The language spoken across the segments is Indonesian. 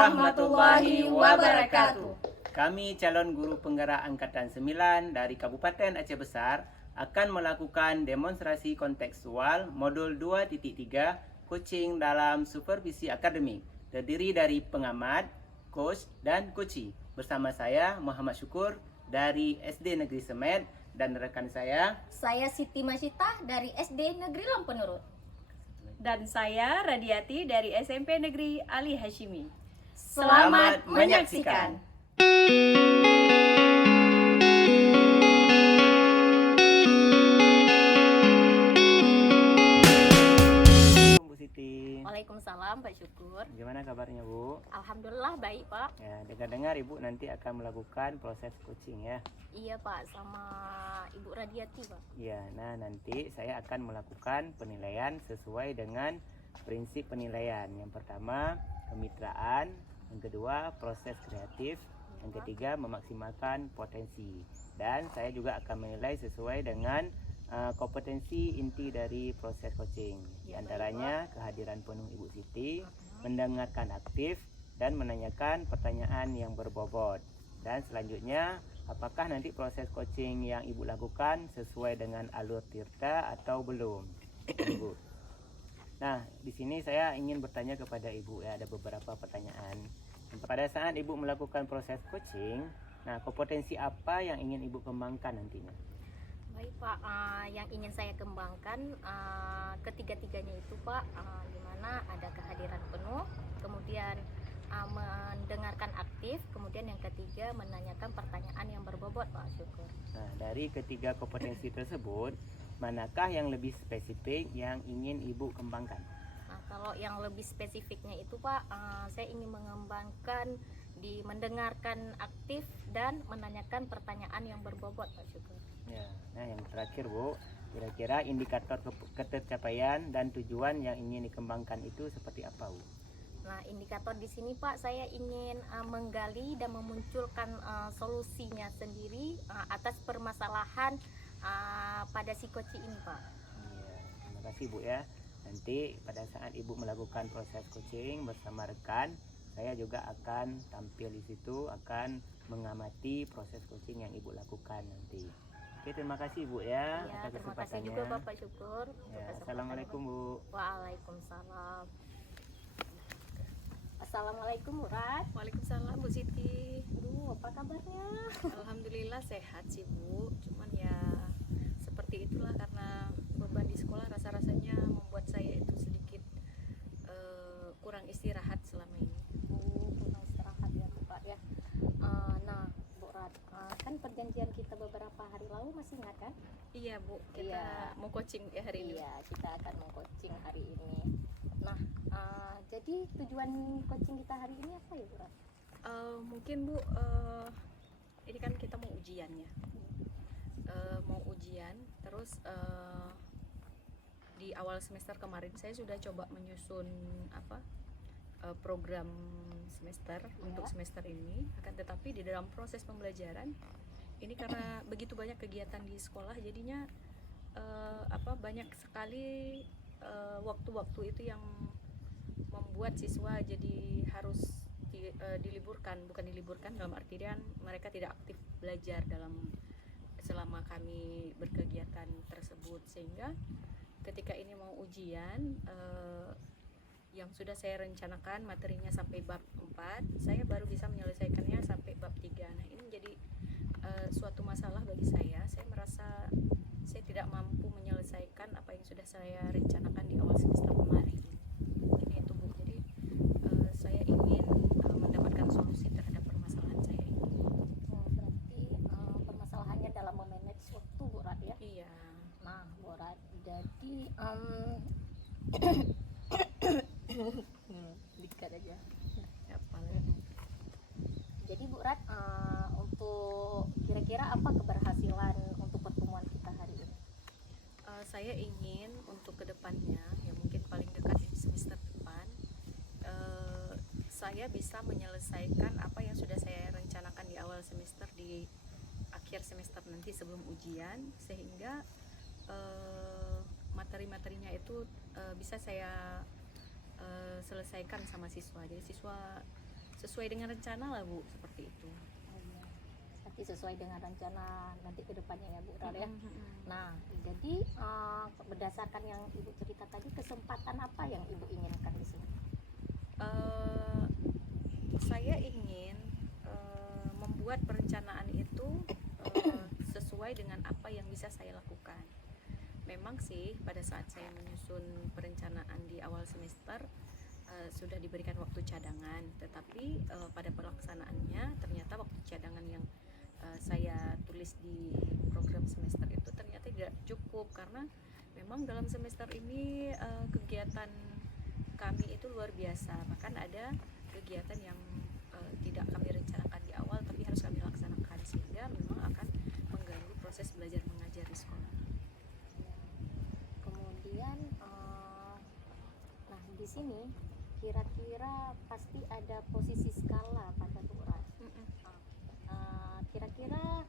warahmatullahi wabarakatuh. Kami calon guru penggerak Angkatan 9 dari Kabupaten Aceh Besar akan melakukan demonstrasi kontekstual modul 2.3 coaching dalam supervisi akademik, terdiri dari pengamat, coach, dan coachee. Bersama saya Muhammad Syukur dari SD Negeri Semet dan rekan saya Siti Masita dari SD Negeri Lampenurut. Dan saya Radiati dari SMP Negeri Ali Hashimi. Selamat menyaksikan. Bu Siti. Waalaikumsalam Pak Syukur. Gimana kabarnya Bu? Alhamdulillah baik Pak. Ya, dengar-dengar Ibu nanti akan melakukan proses coaching ya. Iya Pak, sama Ibu Radiati Pak. Ya, nah nanti saya akan melakukan penilaian sesuai dengan prinsip penilaian. Yang pertama, kemitraan. Yang kedua, proses kreatif. Yang ketiga, memaksimalkan potensi. Dan saya juga akan menilai sesuai dengan kompetensi inti dari proses coaching. Di antaranya kehadiran penuh Ibu Siti, mendengarkan aktif, dan menanyakan pertanyaan yang berbobot. Dan selanjutnya, apakah nanti proses coaching yang Ibu lakukan sesuai dengan alur tirta atau belum, Ibu? Nah, di sini saya ingin bertanya kepada Ibu ya, ada beberapa pertanyaan. Pada saat Ibu melakukan proses coaching, nah kompetensi apa yang ingin Ibu kembangkan nantinya? Baik Pak, yang ingin saya kembangkan ketiga-tiganya itu Pak, di mana ada kehadiran penuh, kemudian mendengarkan aktif, kemudian yang ketiga menanyakan pertanyaan yang berbobot Pak Syukur. Nah, dari ketiga kompetensi tersebut, manakah yang lebih spesifik yang ingin Ibu kembangkan? Nah, kalau yang lebih spesifiknya itu Pak, saya ingin mengembangkan di mendengarkan aktif dan menanyakan pertanyaan yang berbobot Pak Syukur. Ya, nah yang terakhir Bu, kira-kira indikator ketercapaian dan tujuan yang ingin dikembangkan itu seperti apa Bu? Nah, indikator di sini Pak, saya ingin menggali dan memunculkan solusinya sendiri atas permasalahan pada si coach ini Pak. Ya, terima kasih Bu ya. Nanti pada saat Ibu melakukan proses coaching bersama rekan, saya juga akan tampil di situ, akan mengamati proses coaching yang Ibu lakukan nanti. Oke, terima kasih Bu ya, Ya, atas terima kasih kesempatannya. juga Bapak Syukur. Ya, assalamualaikum Bu. Waalaikumsalam. Assalamualaikum Murad. Waalaikumsalam Bu Siti. Aduh, apa kabarnya? Alhamdulillah sehat sih Bu. Cuman ya seperti itulah, karena beban di sekolah rasa-rasanya membuat saya itu sedikit kurang istirahat selama ini. Kurang istirahat ya Pak ya. Nah, Bu Rad, kan perjanjian kita beberapa hari lalu masih ingat kan? Iya Bu, kita Iya. mau coaching ya hari ini. Iya, kita akan meng-coaching hari ini. Nah, jadi tujuan coaching kita hari ini apa ya Bu Rad? Mungkin Bu, ini kan kita mau ujian ya. Mau ujian, terus di awal semester kemarin saya sudah coba menyusun program semester untuk semester ini. Akan tetapi di dalam proses pembelajaran ini, karena begitu banyak kegiatan di sekolah, jadinya banyak sekali waktu-waktu itu yang membuat siswa jadi harus diliburkan. Bukan diliburkan dalam artian mereka tidak aktif belajar selama kami berkegiatan tersebut, sehingga ketika ini mau ujian, yang sudah saya rencanakan materinya sampai bab 4, saya baru bisa menyelesaikannya sampai bab 3. Nah, ini menjadi suatu masalah bagi saya. Saya merasa saya tidak mampu menyelesaikan apa yang sudah saya rencanakan di awal semester kemarin. Ini itu Bu. Jadi saya ingin mendapatkan solusi terhadap permasalahan saya ini. Berarti permasalahannya dalam memanage waktu Bu Rad ya? Iya. Nah, Bu Rad, jadi dikat aja. Jadi Bu Rad, untuk kira-kira apa keberhasilan untuk pertemuan kita hari ini? Saya ingin untuk kedepannya, ya mungkin paling dekat di semester depan, saya bisa menyelesaikan apa yang sudah saya rencanakan di awal semester, di akhir semester nanti sebelum ujian, sehingga materi-materinya itu bisa saya selesaikan sama siswa. Jadi siswa sesuai dengan rencana lah Bu, seperti itu. Oh, iya. Nanti sesuai dengan rencana nanti ke depannya ya Bu Rar ya. Nah, jadi berdasarkan yang Ibu cerita tadi, kesempatan apa yang Ibu inginkan di sini? Saya ingin membuat perencanaan itu sesuai dengan apa yang bisa saya lakukan. Memang sih pada saat saya menyusun perencanaan di awal semester sudah diberikan waktu cadangan, tetapi pada pelaksanaannya ternyata waktu cadangan yang saya tulis di program semester itu ternyata tidak cukup, karena memang dalam semester ini kegiatan kami itu luar biasa. Bahkan ada kegiatan yang tidak kami rencanakan di awal tapi harus kami laksanakan, sehingga memang akan mengganggu proses belajar mengajar di sekolah. Kemudian nah di sini kira-kira pasti ada posisi skala pada Bu Rar. Kira-kira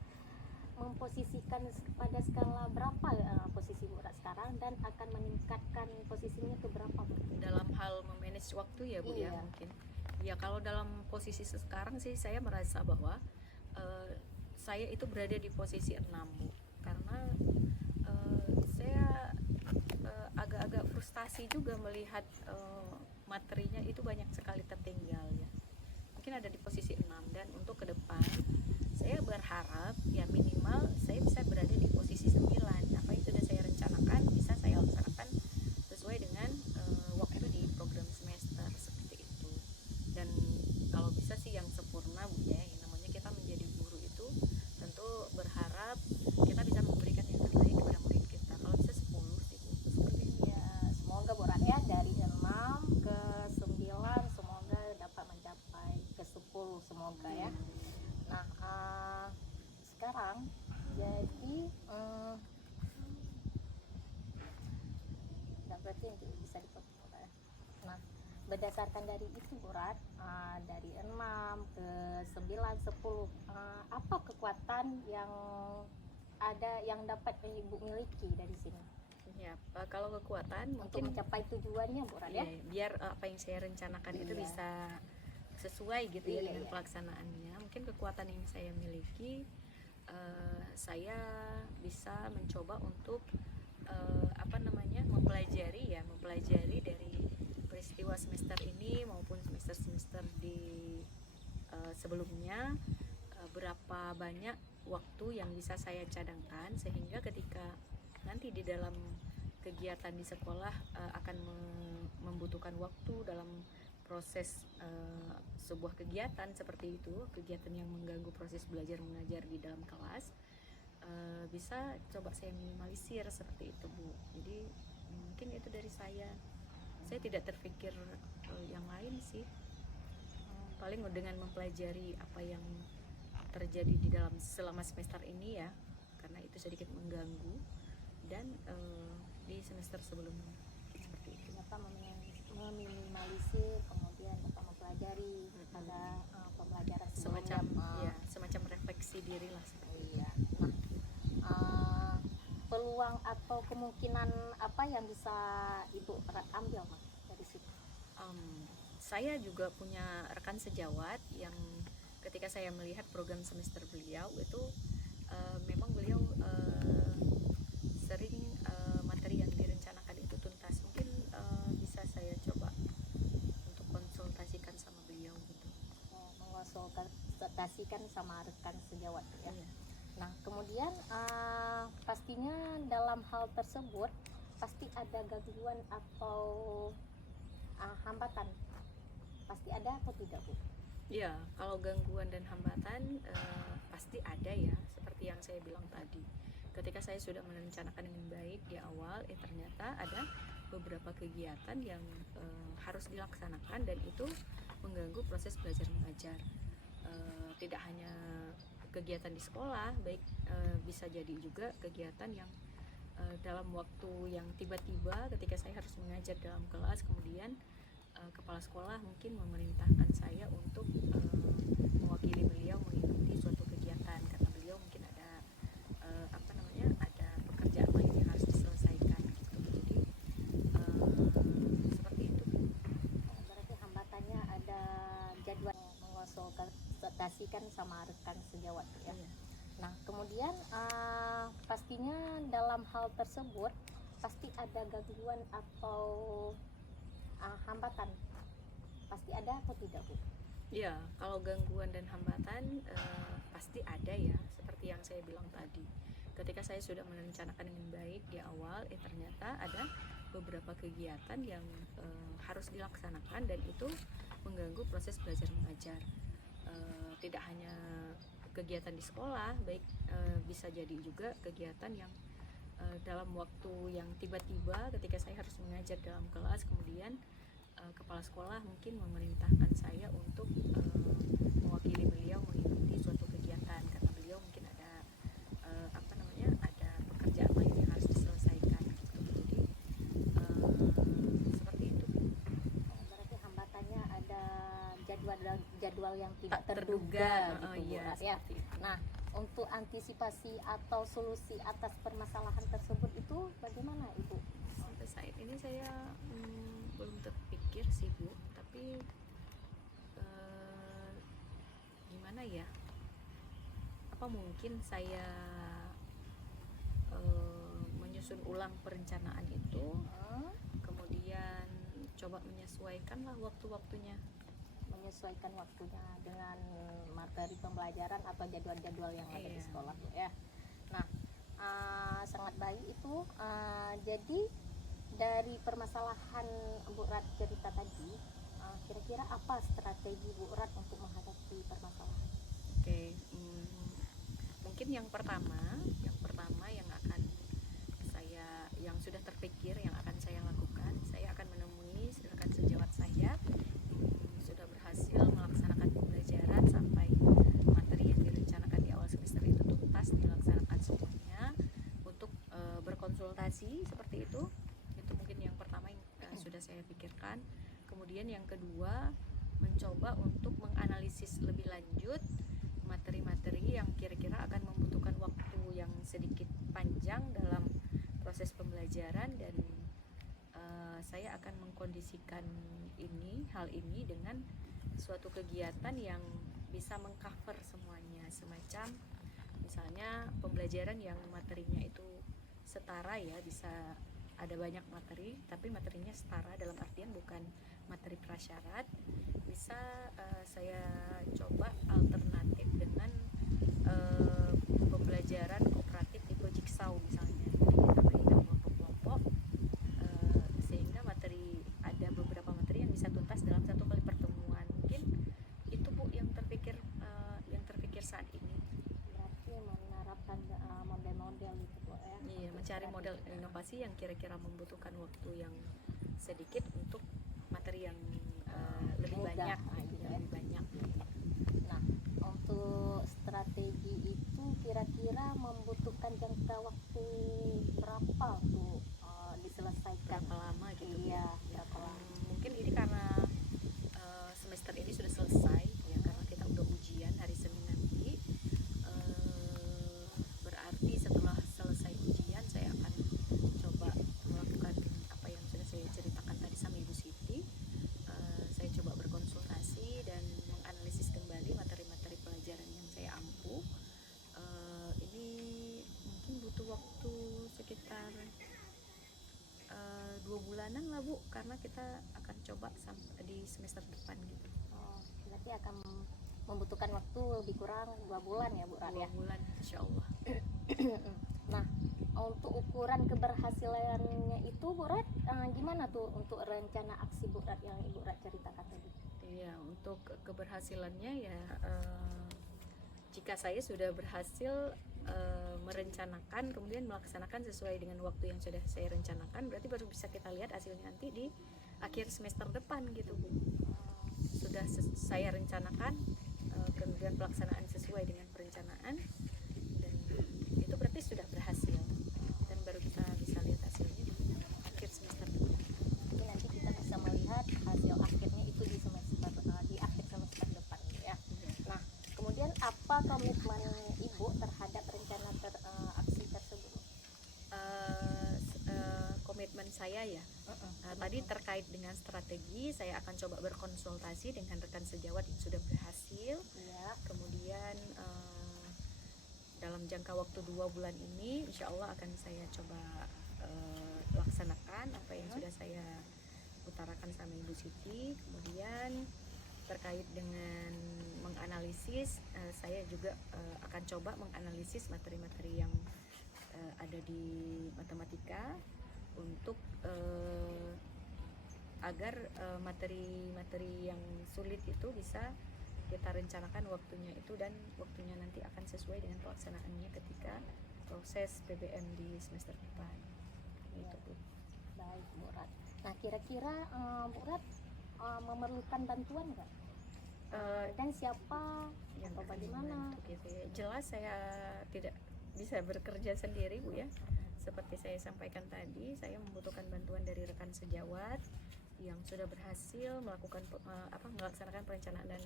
memposisikan pada skala berapa posisi Bu Rar sekarang, dan akan meningkatkan posisinya ke berapa Bu? Dalam hal memanage waktu ya Bu, Iya. ya mungkin. Ya kalau dalam posisi sekarang sih saya merasa bahwa saya itu berada di posisi 6 Bu, karena saya agak-agak frustasi juga melihat materinya itu banyak sekali tertinggal ya. Mungkin ada di posisi 6, dan untuk ke depan saya berharap ya minimal saya bisa berada di posisi 9. Apa yang sudah saya rencanakan bisa saya laksanakan sesuai dengan waktu di program semester, seperti itu. Dan kalau bisa sih yang sempurna Bu ya, yang namanya kita menjadi guru itu tentu berharap kita bisa memberikan yang terbaik kepada murid kita. Kalau bisa 10 sih Bu, seperti itu. Ya, semoga Bu Rar ya dari 6 ke 9 semoga dapat mencapai ke 10 semoga ya. Nah, sekarang jadi berarti bisa dipotong ya. Nah, berdasarkan dari itu Bu Rar, dari 6 ke 9, 10, apa kekuatan yang ada yang dapat Ibu miliki dari sini Ya, kalau kekuatan untuk mungkin mencapai tujuannya Bu Rar ya? ya, biar apa yang saya rencanakan itu Iya. bisa sesuai gitu ya Iya, dengan iya. pelaksanaannya. Mungkin kekuatan yang saya miliki, saya bisa mencoba untuk mempelajari dari peristiwa semester ini maupun semester-semester di sebelumnya, berapa banyak waktu yang bisa saya cadangkan, sehingga ketika nanti di dalam kegiatan di sekolah akan membutuhkan waktu dalam proses sebuah kegiatan seperti itu, kegiatan yang mengganggu proses belajar mengajar di dalam kelas, bisa coba saya minimalisir seperti itu Bu. Jadi mungkin itu dari saya tidak terpikir yang lain sih. Paling dengan mempelajari apa yang terjadi di dalam selama semester ini ya, karena itu sedikit mengganggu, dan di semester sebelumnya seperti itu. Dapat meminimalisir, kemudian dapat mempelajari pada pembelajaran Semacam sebelumnya. ya, semacam refleksi diri lah seperti itu. Iya. Nah, peluang atau kemungkinan apa yang bisa Ibu ambil Mas dari situ? Saya juga punya rekan sejawat yang ketika saya melihat program semester beliau itu memang beliau sering materi yang direncanakan itu tuntas. Mungkin bisa saya coba untuk konsultasikan sama beliau gitu. Mengonsultasikan sama rekan sejawat ya. Iya. Nah, kemudian pastinya dalam hal tersebut pasti ada gangguan atau hambatan. Pasti ada atau tidak Bu? Ya, kalau gangguan dan hambatan pasti ada ya, seperti yang saya bilang tadi. Ketika saya sudah merencanakan dengan baik di awal, ternyata ada beberapa kegiatan yang harus dilaksanakan, dan itu mengganggu proses belajar mengajar. Tidak hanya kegiatan di sekolah, baik bisa jadi juga kegiatan yang dalam waktu yang tiba-tiba ketika saya harus mengajar dalam kelas, kemudian kepala sekolah mungkin memerintahkan saya untuk mewakili beliau mengikuti suatu kegiatan, karena beliau mungkin ada ada pekerjaan lain yang harus diselesaikan gitu. Jadi seperti itu. Berarti hambatannya ada jadwal komunikasikan sama rekan sejawat ya. Iya. Nah kemudian pastinya dalam hal tersebut pasti ada gangguan atau hambatan, pasti ada atau tidak Bu? Ya, kalau gangguan dan hambatan pasti ada ya, seperti yang saya bilang tadi. Ketika saya sudah merencanakan dengan baik di awal, ternyata ada beberapa kegiatan yang harus dilaksanakan dan itu mengganggu proses belajar mengajar. Tidak hanya kegiatan di sekolah, baik bisa jadi juga kegiatan yang dalam waktu yang tiba-tiba ketika saya harus mengajar dalam kelas, kemudian kepala sekolah mungkin memerintahkan saya untuk mewakili beliau mengikuti suatu kegiatan karena beliau mungkin ada ada pekerjaan lain yang harus diselesaikan gitu. Jadi seperti itu. Berarti hambatannya ada jadwal yang tidak Tak terduga terduga, gitu Bu iya, Rat, ya. seperti itu. Nah untuk antisipasi atau solusi atas permasalahan tersebut itu bagaimana Ibu? Sampai saat ini saya belum terpikir sih Bu, tapi gimana ya, apa mungkin saya menyusun ulang perencanaan itu, kemudian coba menyesuaikan lah waktu-waktunya. Menyesuaikan waktunya dengan materi pembelajaran atau jadwal-jadwal yang ada di Iya. sekolah Bu, ya. Nah sangat baik itu. Jadi dari permasalahan Bu Rat cerita tadi, kira-kira apa strategi Bu Rat untuk menghadapi permasalahan? Oke, mungkin yang pertama yang sudah terpikir yang akan saya lakukan, saya akan menemui rekan sejawat saya sudah berhasil melaksanakan pembelajaran sampai materi yang direncanakan di awal semester itu tuntas dilaksanakan semuanya, untuk berkonsultasi seperti itu mungkin yang pertama yang sudah saya pikirkan. Kemudian yang kedua, mencoba untuk menganalisis lebih lanjut materi-materi yang kira-kira akan membutuhkan waktu yang sedikit panjang dalam proses pembelajaran, dan saya akan mengkondisikan hal ini dengan suatu kegiatan yang bisa mengcover semuanya, semacam misalnya pembelajaran yang materinya itu setara ya, bisa ada banyak materi tapi materinya setara, dalam artian bukan materi prasyarat. Bisa saya coba alternatif dengan pembelajaran kooperatif tipe jigsaw misalnya. Jadi kita bagi dalam kelompok-kelompok sehingga ada beberapa materi yang bisa tuntas dalam satu kali pertemuan. Mungkin itu Bu yang terpikir saat ini. Berarti menerapkan model-model itu Bu, ya. Iya, mencari model inovasi yang kira-kira membutuhkan waktu yang sedikit untuk materi yang lebih Mudah, banyak, gitu ya. lebih banyak. Nah untuk strategi itu kira-kira membutuhkan jangka waktu berapa untuk diselesaikan? Berapa lama gitu? Iya, berapa lama? Mungkin ini karena semester ini sudah selesai ya, karena kita udah ujian hari Senin nanti. Berarti setelah selesai ujian saya akan coba melakukan apa yang sudah saya ceritakan tadi sama Ibu Siti. Saya coba berkonsultasi dan menganalisis kembali materi-materi pelajaran yang saya ampuh. Ini mungkin butuh waktu sekitar 2 bulanan lah Bu, karena kita akan coba sampai di semester depan gitu. Berarti akan membutuhkan waktu lebih kurang 2 bulan ya Bu Rat, 2 ya. bulan insya Allah. Nah untuk ukuran keberhasilannya itu Bu Rat, gimana tuh untuk rencana aksi Bu Rat yang Ibu Rat ceritakan tadi? Iya, untuk keberhasilannya ya jika saya sudah berhasil merencanakan kemudian melaksanakan sesuai dengan waktu yang sudah saya rencanakan, berarti baru bisa kita lihat hasilnya nanti di akhir semester depan gitu Bu. Sudah saya rencanakan, kemudian pelaksanaan sesuai dengan perencanaan, dan itu berarti sudah berhasil, dan baru kita bisa lihat hasilnya di akhir semester depan. Jadi nanti kita bisa melihat hasil akhirnya itu di akhir semester depan ya. Nah kemudian apa komitmen Ibu terhadap rencana aksi tersebut? Komitmen saya ya, Tadi terkait dengan strategi, saya akan coba berkonsultasi dengan rekan sejawat yang sudah berhasil. Iya. Kemudian dalam jangka waktu 2 bulan ini, insya Allah akan saya coba laksanakan apa yang sudah saya utarakan sama Ibu Siti. Kemudian terkait dengan menganalisis, saya juga akan coba menganalisis materi-materi yang ada di matematika untuk agar materi-materi yang sulit itu bisa kita rencanakan waktunya itu, dan waktunya nanti akan sesuai dengan pelaksanaannya ketika proses PBM di semester depan. Itu Bu. Baik Bu Rat. Nah kira-kira Bu Rat memerlukan bantuan nggak? Dan siapa Yang atau akan bagaimana? membantu gitu ya. Jelas saya tidak bisa bekerja sendiri Bu ya. Seperti saya sampaikan tadi, saya membutuhkan bantuan dari rekan sejawat yang sudah berhasil melaksanakan perencanaan dan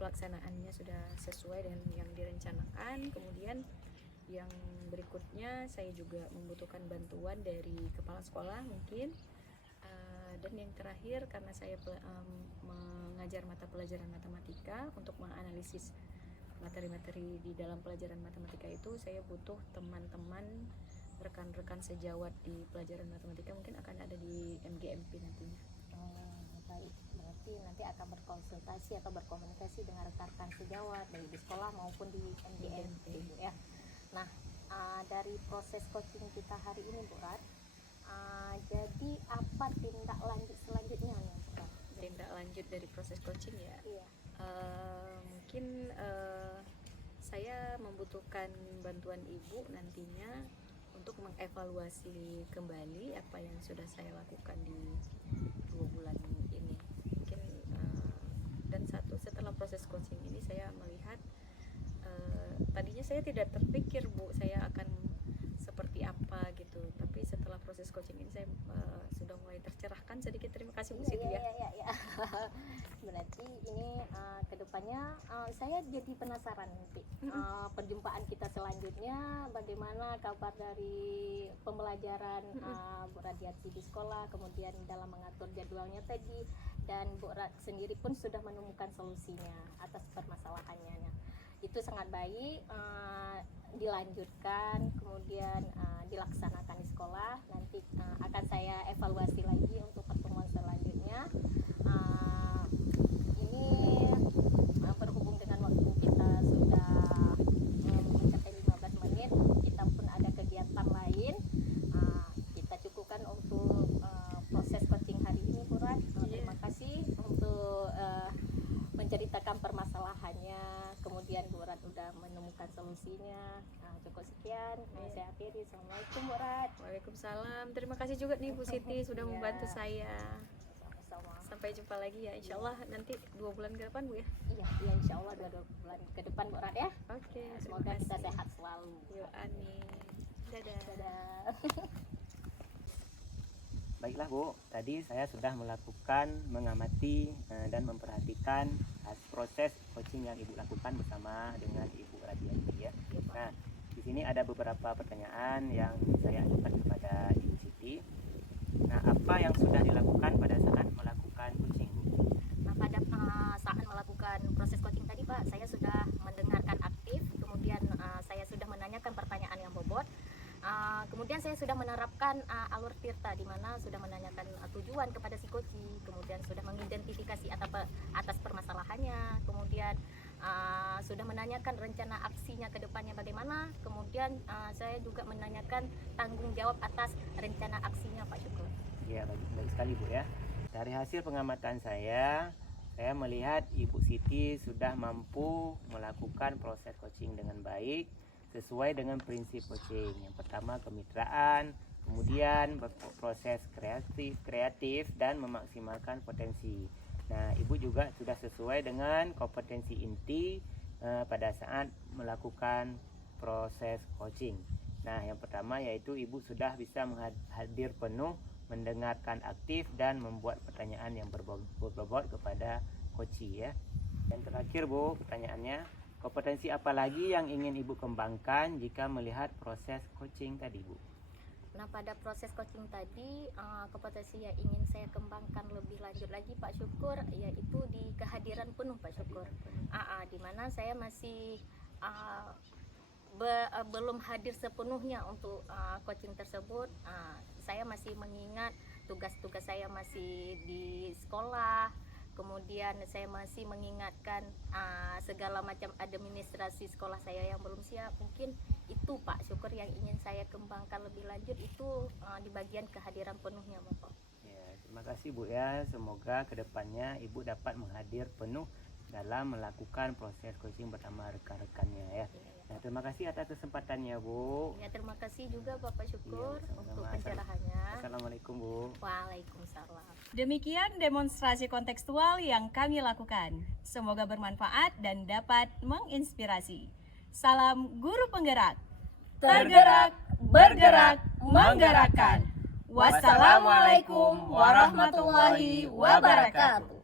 pelaksanaannya sudah sesuai dengan yang direncanakan. Kemudian yang berikutnya saya juga membutuhkan bantuan dari kepala sekolah mungkin. Dan yang terakhir, karena saya mengajar mata pelajaran matematika, untuk menganalisis materi-materi di dalam pelajaran matematika itu, saya butuh teman-teman rekan-rekan sejawat di pelajaran matematika, mungkin akan ada di MGMP nantinya. Baik, berarti nanti akan berkonsultasi atau berkomunikasi dengan rekan-rekan sejawat baik di sekolah maupun di MGMP ya. Nah, dari proses coaching kita hari ini Bu Rat, jadi apa tindak lanjut selanjutnya nih Bu Rat? Tindak lanjut dari proses coaching ya. Iya. Mungkin saya membutuhkan bantuan Ibu nantinya untuk mengevaluasi kembali apa yang sudah saya lakukan di 2 bulan ini. Mungkin dan setelah proses coaching ini saya melihat tadinya saya tidak terpikir Bu saya akan seperti apa gitu, tapi setelah proses coaching ini saya sudah mulai tercerahkan sedikit. Terima kasih Bu Siti ya. Iya. Berarti ini kedepannya saya jadi penasaran nanti perjumpaan kita selanjutnya bagaimana kabar dari pembelajaran Bu Radiati di sekolah, kemudian dalam mengatur jadwalnya tadi, dan Bu Rad sendiri pun sudah menemukan solusinya atas permasalahannya. Itu sangat baik, dilanjutkan kemudian dilaksanakan di sekolah. Nanti akan saya evaluasi lagi untuk pertemuan selanjutnya. Ini berhubung dengan waktu kita sudah mencapai 15 menit, kita pun ada kegiatan lain. Kita cukupkan untuk proses coaching hari ini Bu Rat. Terima kasih untuk menceritakan permasalahannya, kemudian Bu Rat udah menemukan solusinya. Cukup sekian, saya akhiri. Assalamualaikum Bu Rat. Waalaikumsalam. Terima kasih juga nih Bu Siti sudah membantu saya. Sama-sama. Sampai jumpa lagi ya, insya Allah nanti 2 bulan ke depan Bu ya. Iya insya Allah 2 bulan ke depan Bu Rat ya. Oke, Semoga kita sehat selalu. Yuk, amin. Dadah. Dadah. Baiklah Bu, tadi saya sudah melakukan mengamati dan memperhatikan proses coaching yang Ibu lakukan bersama dengan Ibu Radiati ya. Nah, di sini ada beberapa pertanyaan yang saya ajukan kepada Ibu Siti. Nah, apa yang sudah dilakukan pada saat melakukan coaching Bu? Nah, pada saat melakukan proses coaching tadi Pak, saya sudah mendengarkan aktif, kemudian saya sudah menanyakan pertanyaan yang bobot. Kemudian saya sudah menerapkan alur tirta, di mana sudah menanyakan tujuan kepada si coaching, kemudian sudah mengidentifikasi atas permasalahannya, kemudian sudah menanyakan rencana aksinya ke depannya bagaimana, kemudian saya juga menanyakan tanggung jawab atas rencana aksinya Pak Syukur. Ya, baik sekali Bu ya. Dari hasil pengamatan saya melihat Ibu Siti sudah mampu melakukan proses coaching dengan baik sesuai dengan prinsip coaching. Yang pertama kemitraan, kemudian proses kreatif dan memaksimalkan potensi. Nah, Ibu juga sudah sesuai dengan kompetensi inti pada saat melakukan proses coaching. Nah, yang pertama yaitu Ibu sudah bisa hadir penuh, mendengarkan aktif dan membuat pertanyaan yang berbobot kepada coachee ya. Dan terakhir Bu, pertanyaannya, kompetensi apa lagi yang ingin Ibu kembangkan jika melihat proses coaching tadi Bu? Nah, pada proses coaching tadi, kompetensi yang ingin saya kembangkan lebih lanjut lagi Pak Syukur, yaitu di kehadiran penuh Pak Syukur. Di mana saya masih belum hadir sepenuhnya untuk coaching tersebut. Saya masih mengingat tugas-tugas saya masih di sekolah, kemudian saya masih mengingatkan segala macam administrasi sekolah saya yang belum siap. Mungkin itu Pak Syukur yang ingin saya kembangkan lebih lanjut, itu di bagian kehadiran penuhnya Bapak. Ya, terima kasih Bu ya. Semoga kedepannya Ibu dapat menghadir penuh dalam melakukan proses coaching bersama rekan-rekannya ya. Nah, terima kasih atas kesempatannya Bu. Ya, terima kasih juga Bapak Syukur Iya, sama-sama. untuk pencerahannya. Assalamualaikum Bu. Waalaikumsalam. Demikian demonstrasi kontekstual yang kami lakukan. Semoga bermanfaat dan dapat menginspirasi. Salam guru penggerak. Tergerak, bergerak, menggerakkan. Wassalamualaikum warahmatullahi wabarakatuh.